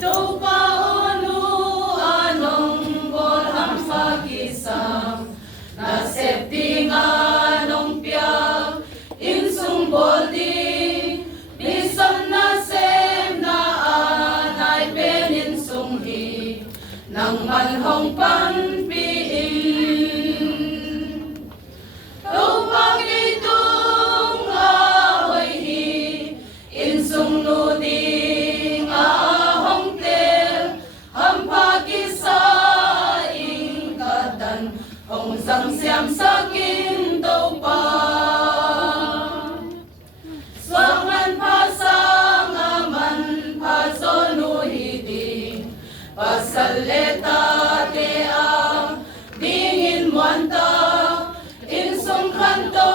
Châu paonu anong borham pakisam na septi nganong piag insung boldi bisam na sem na anay peninsung hi nang manhong panpiin tupag itong ahoy hi insung nuding ahong tel hampagisa ingkatan hong sang siam sa kinto pa swangan pasangaman pasonuhiding pasaleta te ang dingin muanta insong kanto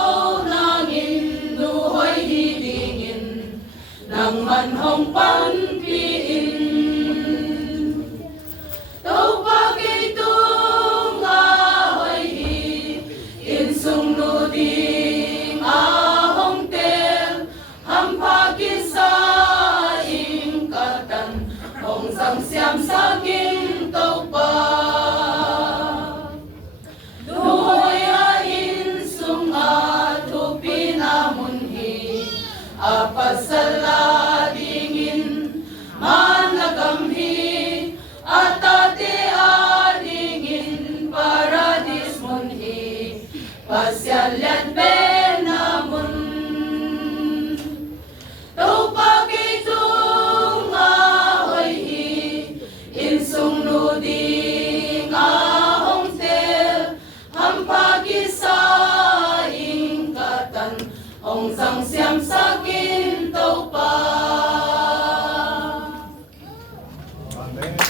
nangin nuhoy hidingin nang manhong panpiin tupag itong ahoy hi insong nuding ahong tel hampagisa ingkatan hong sang siam sa kinto pa nuhoy insung ato pinamunhi apasala dingin managamhi at ate adingin paradis munhi pasyalan benamun tupag itong ahoy hi insung nuding ahong tel hampagisa ingkatan hong sang siam sa kinto pa. Amen.